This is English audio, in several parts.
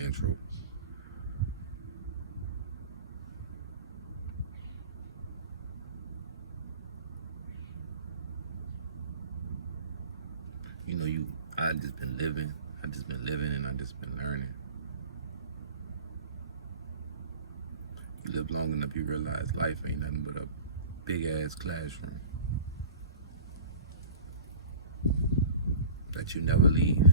intro. You know, I just been living. I just been living and I just been learning. You live long enough, you realize life ain't nothing but a big ass classroom that you never leave.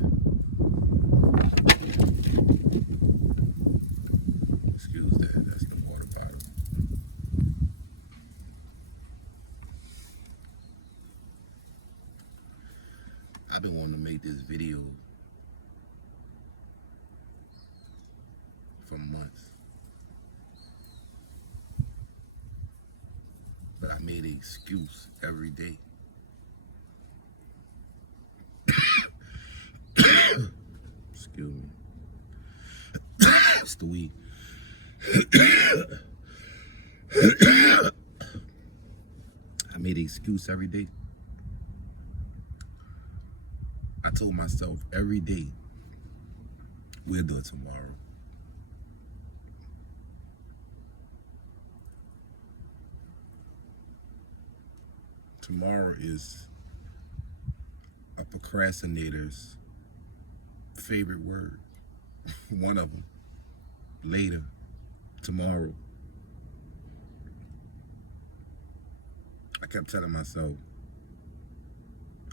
Excuse that, that's the water bottle. I've been wanting to make this video for months, but I made an excuse every day. Excuse me. It's the weed. I made an excuse every day. I told myself every day, we'll do it tomorrow. Tomorrow is a procrastinator's favorite word. One of them. Later. Tomorrow. I kept telling myself,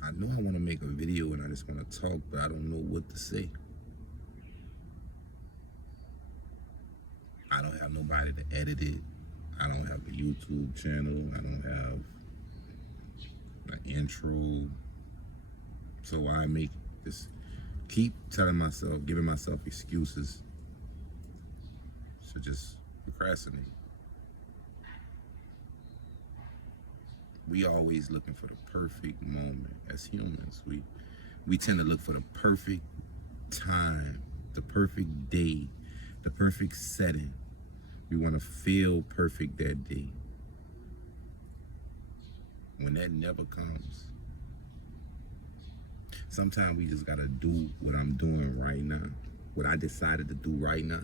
I know I want to make a video and I just want to talk, but I don't know what to say. I don't have nobody to edit it. I don't have a YouTube channel. I don't have an intro. So I make this, keep telling myself, giving myself excuses to just procrastinate. We always looking for the perfect moment as humans. We tend to look for the perfect time, the perfect day, the perfect setting. We want to feel perfect that day. When that never comes, sometimes we just gotta do what I'm doing right now. What I decided to do right now.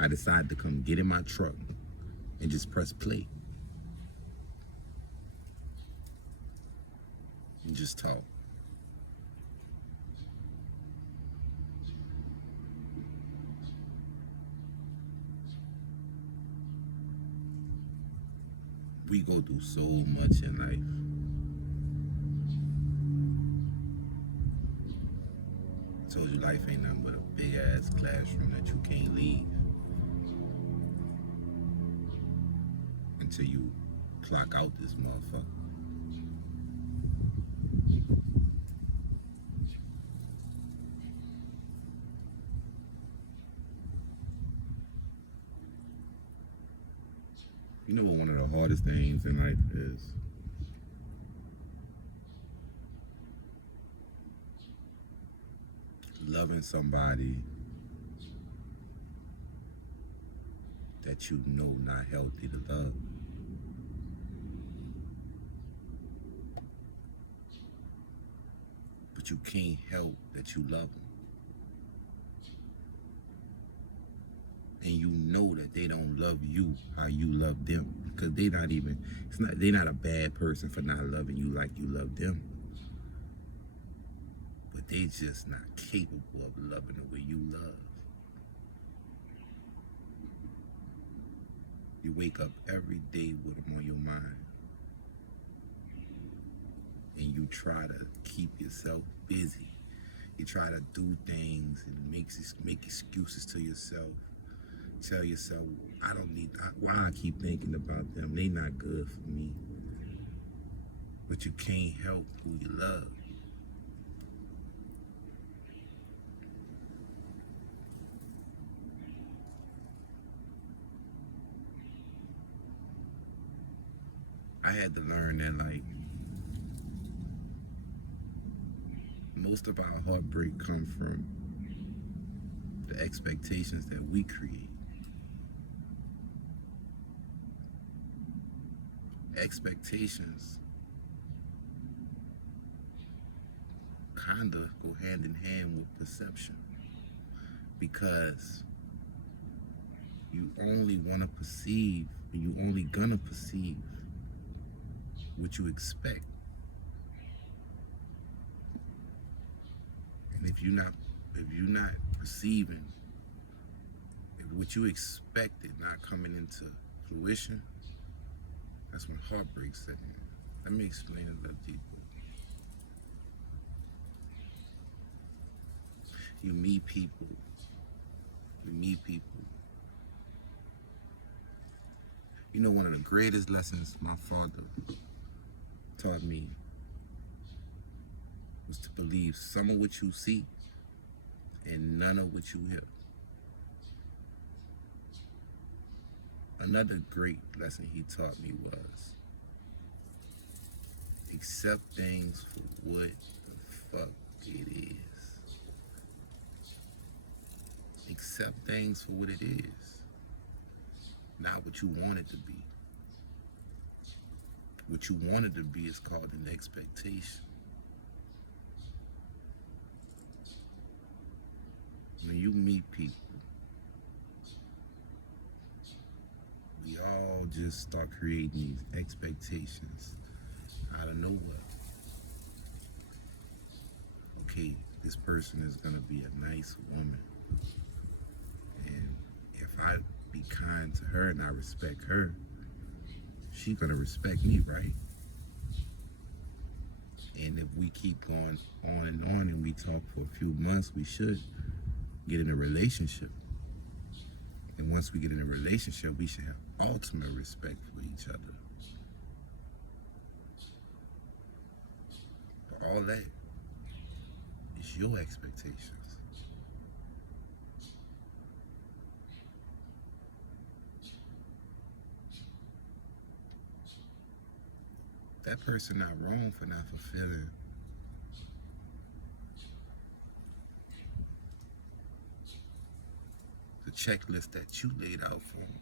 I decided to come get in my truck and just press play. And just talk. We go through so much in life. I told you life ain't nothing but a big ass classroom that you can't leave until you clock out this motherfucker. You know what one of the hardest things in life is? Loving somebody that you know not healthy to love. But you can't help that you love them. And you know that they don't love you how you love them. Because they're not a bad person for not loving you like you love them. But they just not capable of loving the way you love. You wake up every day with them on your mind. And you try to keep yourself busy. You try to do things and make excuses to yourself. Tell yourself, why I keep thinking about them? They not good for me. But you can't help who you love. I had to learn that, like, most of our heartbreak come from the expectations that we create. Expectations kinda go hand in hand with perception. because you only want to perceive, you only gonna perceive what you expect. And if you're not perceiving, if what you expected not coming into fruition, that's when heartbreak set in. Let me explain it a little deeper. You meet people. You know, one of the greatest lessons my father taught me was to believe some of what you see and none of what you hear. Another great lesson he taught me was accept things for what the fuck it is. Accept things for what it is, not what you want it to be. What you want it to be is called an expectation. When you meet people, we all just start creating these expectations out of nowhere. Okay, this person is gonna be a nice woman. And if I be kind to her and I respect her, she's gonna respect me, right? And if we keep going on and we talk for a few months, we should get in a relationship. And once we get in a relationship, we should have ultimate respect for each other. But all that is your expectations. That person not wrong for not fulfilling the checklist that you laid out for them.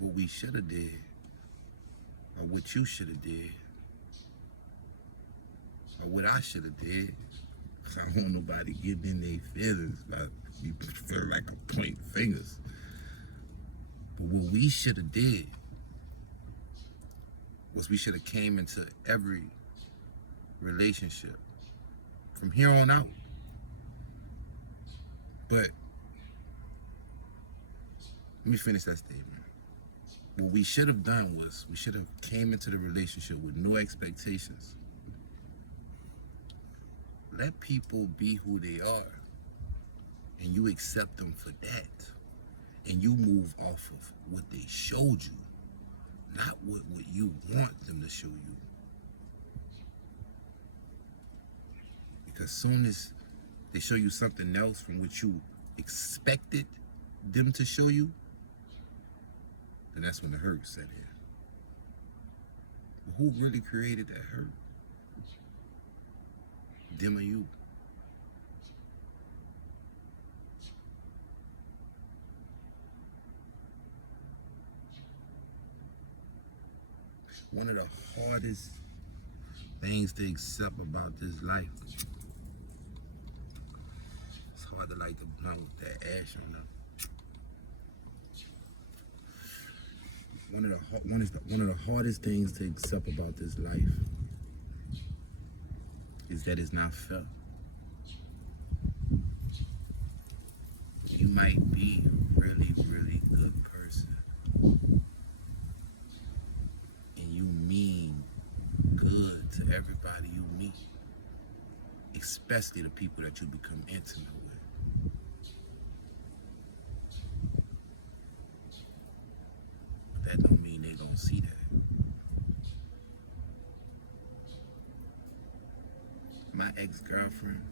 What we should have did, or what you should have did, or what I should have did, because I don't want nobody getting in their feelings about you feeling like a point fingers. But what we should have did was we should have came into every relationship from here on out. But let me finish that statement. What we should have done was we should have came into the relationship with no expectations. Let people be who they are, and you accept them for that. And you move off of what they showed you, not what you want them to show you. Because soon as they show you something else from what you expected them to show you, then that's when the hurt set in. But who really created that hurt? Them or you? One of the hardest things to accept about this life. It's hard to light the blunt with that ash on it. One of the hardest things to accept about this life is that it's not fair. You might be a really, really good person, and you mean good to everybody you meet, especially the people that you become intimate with. But that don't mean they don't see that. My ex-girlfriend,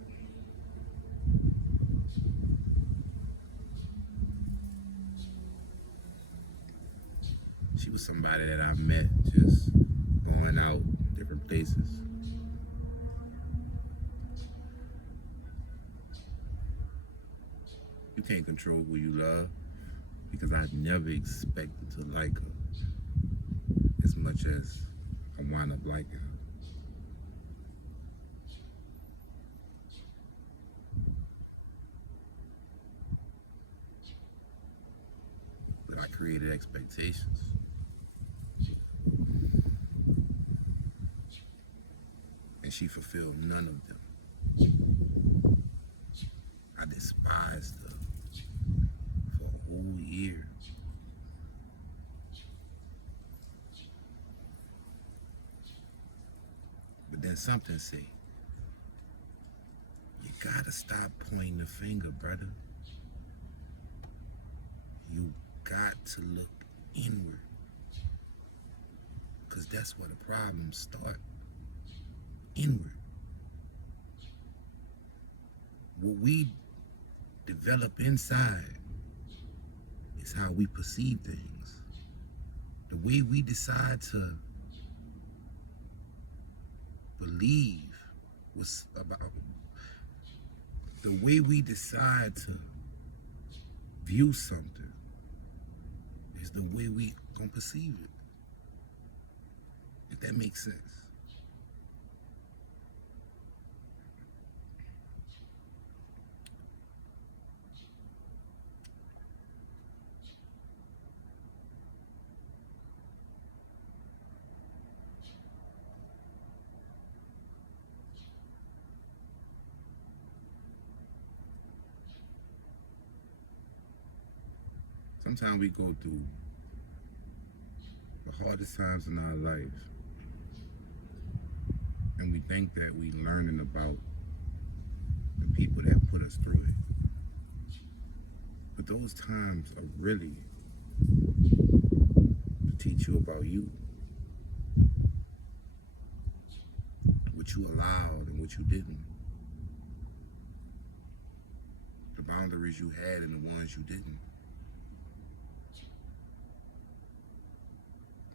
she was somebody that I met just going out different places. You can't control who you love, because I never expected to like her as much as I wound up liking her. created expectations. And she fulfilled none of them. I despised her for a whole year. But then something said, you gotta stop pointing the finger, brother. You got to look inward. Because that's where the problems start. Inward. What we develop inside is how we perceive things. The way we decide to believe what's about, the way we decide to view something is the way we gonna perceive it. If that makes sense. Sometimes we go through the hardest times in our life, and we think that we learning about the people that put us through it. But those times are really to teach you about you. What you allowed and what you didn't. The boundaries you had and the ones you didn't.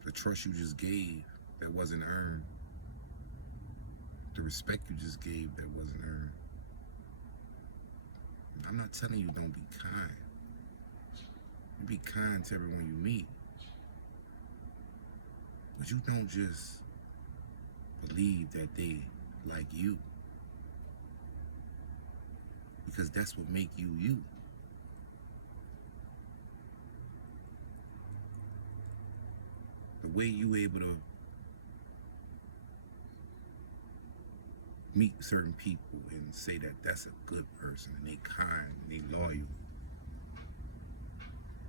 The trust you just gave that wasn't earned. The respect you just gave that wasn't earned. I'm not telling you don't be kind. You be kind to everyone you meet. But you don't just believe that they like you. Because that's what make you you. The way you able to meet certain people and say that that's a good person and they kind and they loyal.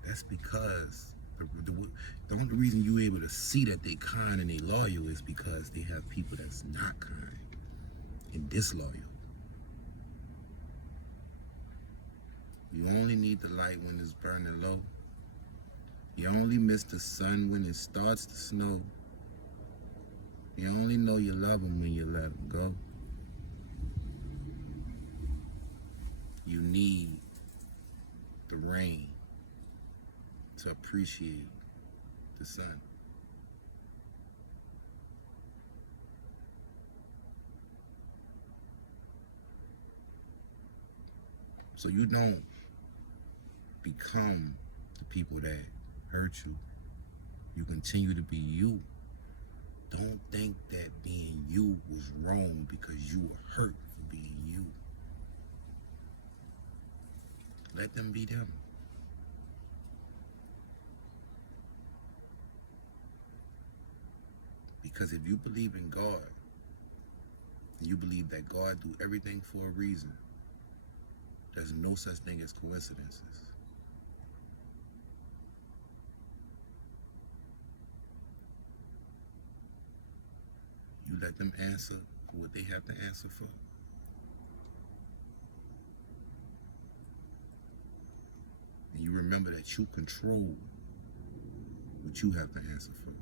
That's because the only reason you able to see that they kind and they loyal is because they have people that's not kind and disloyal. You only need the light when it's burning low. You only miss the sun when it starts to snow. You only know you love them when you let them go. You need the rain to appreciate the sun. So you don't become the people that hurt you. You continue to be you. Don't think that being you was wrong because you were hurt for being you. Let them be them. Because if you believe in God, and you believe that God do everything for a reason, there's no such thing as coincidences. You let them answer for what they have to answer for. And you remember that you control what you have to answer for.